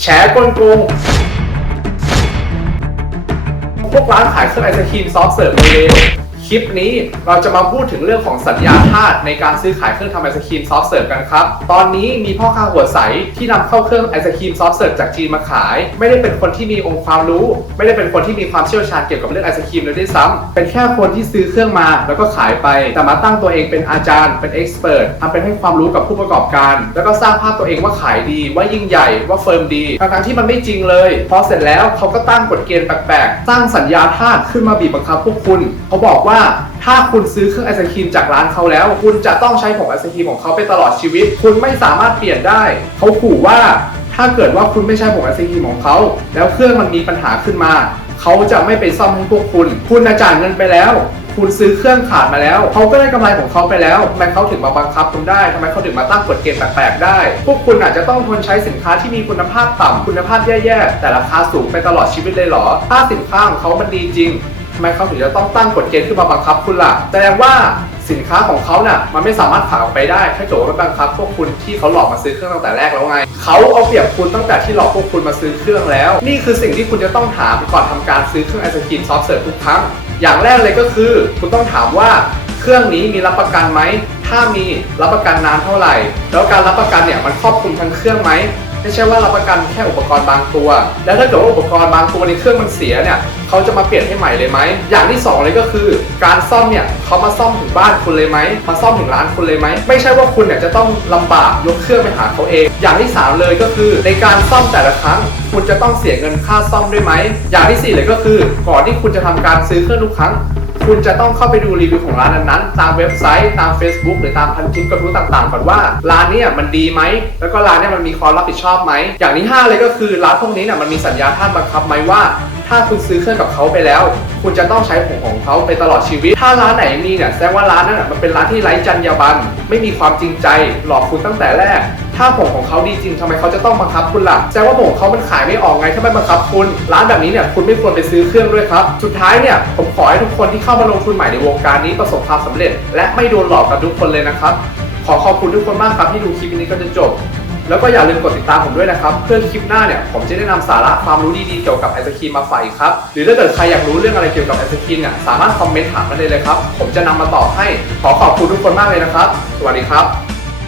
แฉกลโกงพวกร้านขายเครื่องไอศครีมซอฟเสิร์ฟเลย คลิปนี้เราจะมาพูดถึงเรื่องของสัญญาทาสในการซื้อขายเครื่องทำไอศครีมซอฟต์เสิร์ฟกันครับ ตอนนี้มีพ่อค้าหัวใสที่นำเข้าเครื่องไอศครีมซอฟต์เสิร์ฟจากจีนมาขาย ไม่ได้เป็นคนที่มีองค์ความรู้ ไม่ได้เป็นคนที่มีความเชี่ยวชาญเกี่ยวกับเรื่องไอศครีมเลยด้วยซ้ำเป็นแค่คนที่ซื้อเครื่องมาแล้วก็ขายไป แต่มาตั้งตัวเองเป็นอาจารย์เป็นเอ็กซ์เพรสทำเป็นให้ความรู้กับผู้ประกอบการ แล้วก็สร้างภาพตัวเองว่าขายดี ว่ายิ่งใหญ่ว่าเฟิร์มดีทั้งที่มันไม่จริงเลยพอเสร็จแล้วเขาก็ตั้งกฎเกณฑ์แปลกๆสร้างสัญญาทาสขึ้นมาบีบบังคับพวกคุณเขาบอกว่าถ้าคุณซื้อเครื่องไอศครีมจากร้านเขาแล้ว คุณจะต้องใช้ผงไอศครีมของเขาไปตลอดชีวิต คุณไม่สามารถเปลี่ยนได้เขาขู่ว่าถ้าเกิดว่าคุณไม่ใช้ผงไอศครีมของเขา แล้วเครื่องมันมีปัญหาขึ้นมา เขาจะไม่ไปซ่อมให้พวกคุณ คุณจ่ายเงินไปแล้ว คุณซื้อเครื่องขาดมาแล้ว เขาก็ได้กำไรของเขาไปแล้วทำไมเขาถึงมาบังคับคุณได้ทำไมเขาถึงมาตั้งกฎเกณฑ์แปลกๆได้ พวกคุณอาจจะต้องทนใช้สินค้าที่มีคุณภาพต่ำคุณภาพแย่ๆแต่ราคาสูงไปตลอดชีวิตเลยเหรอ ถ้าสินค้าของเขามันดีจริง ทำไมเขาถึงจะต้องตั้งกฎเกณฑ์ขึ้นมาบังคับคุณล่ะแสดงว่าสินค้าของเขาน่ะมันไม่สามารถขายออกไปได้ถ้าเกิดว่าไม่บังคับพวกคุณที่เขาหลอกมาซื้อเครื่องตั้งแต่แรกแล้วไงเขาเอาเปรียบคุณตั้งแต่ที่หลอกพวกคุณมาซื้อเครื่องแล้ว นี่คือสิ่งที่คุณจะต้องถามก่อนทำการซื้อเครื่องไอศครีมซอฟต์เสิร์ฟทุกครั้งอย่างแรกเลยก็คือ คุณต้องถามว่าเครื่องนี้มีรับประกันไหมถ้ามีรับประกันนานเท่าไหร่ แล้วการรับประกันเนี่ยมันครอบคลุมทั้งเครื่องไหม ไม่ใช่ว่ารับประกันแค่อุปกรณ์บางตัว แล้วถ้าเกิดว่าอุปกรณ์บางตัวในเครื่องมันเสียเนี่ยเขาจะมาเปลี่ยนให้ใหม่เลยไหม อย่างที่สองเลยก็คือ การซ่อมเนี่ยเขามาซ่อมถึงบ้านคุณเลยไหม มาซ่อมถึงร้านคุณเลยไหม ไม่ใช่ว่าคุณเนี่ยจะต้องลำบากยกเครื่องไปหาเขาเอง อย่างที่สามเลยก็คือ ในการซ่อมแต่ละครั้ง คุณจะต้องเสียเงินค่าซ่อมด้วยไหม อย่างที่สี่เลยก็คือ ก่อนที่คุณจะทำการซื้อเครื่องทุกครั้ง คุณจะต้องเข้าไปดูรีวิวของร้านนั้นๆตามเว็บไซต์ตาม Facebook หรือตามพันทิปกระทู้ต่างๆก่อนว่าร้านเนี้มันดีไหมแล้วก็ร้านเนี้มันมีความรับผิดชอบไหมอย่างที่ห้าเลยก็คือร้านพวกนี้เนี่ยมันมีสัญญาท่านบังคับไหมว่า ถ้าคุณซื้อเครื่องกับเขาไปแล้ว คุณจะต้องใช้ผงของเขาไปตลอดชีวิต ถ้าร้านไหนมีเนี่ยแสดงว่าร้านนั้นนะมันเป็นร้านที่ไร้จรรยาบรรณไม่มีความจริงใจหลอกคุณตั้งแต่แรก ถ้าผงของเขาดีจริงทำไมเขาจะต้องบังคับคุณล่ะแสดงว่าผงของเขามันขายไม่ออกไงถ้าไม่บังคับคุณร้านแบบนี้เนี่ยคุณไม่ควรไปซื้อเครื่องด้วยครับ สุดท้ายเนี่ยผมขอให้ทุกคนที่เข้ามาลงทุนใหม่ในวงการนี้ประสบความสำเร็จ และไม่โดนหลอกกันทุกคนเลยนะครับ ขอขอบคุณทุกคนมากครับที่ดูคลิปนี้ก็จะจบแล้วก็อย่าลืมกดติดตามผมด้วยนะครับ เพื่อคลิปหน้าเนี่ย ผมจะได้นำสาระความรู้ดีๆเกี่ยวกับไอศครีมมาฝากอีกครับ หรือถ้าเกิดใครอยากรู้เรื่องอะไรเกี่ยวกับไอศครีมเนี่ย สามารถคอมเมนต์ถามมาได้เลยครับ ผมจะนำมาตอบให้ ขอขอบคุณทุกคนมากเลยนะครับ สวัสดีครับ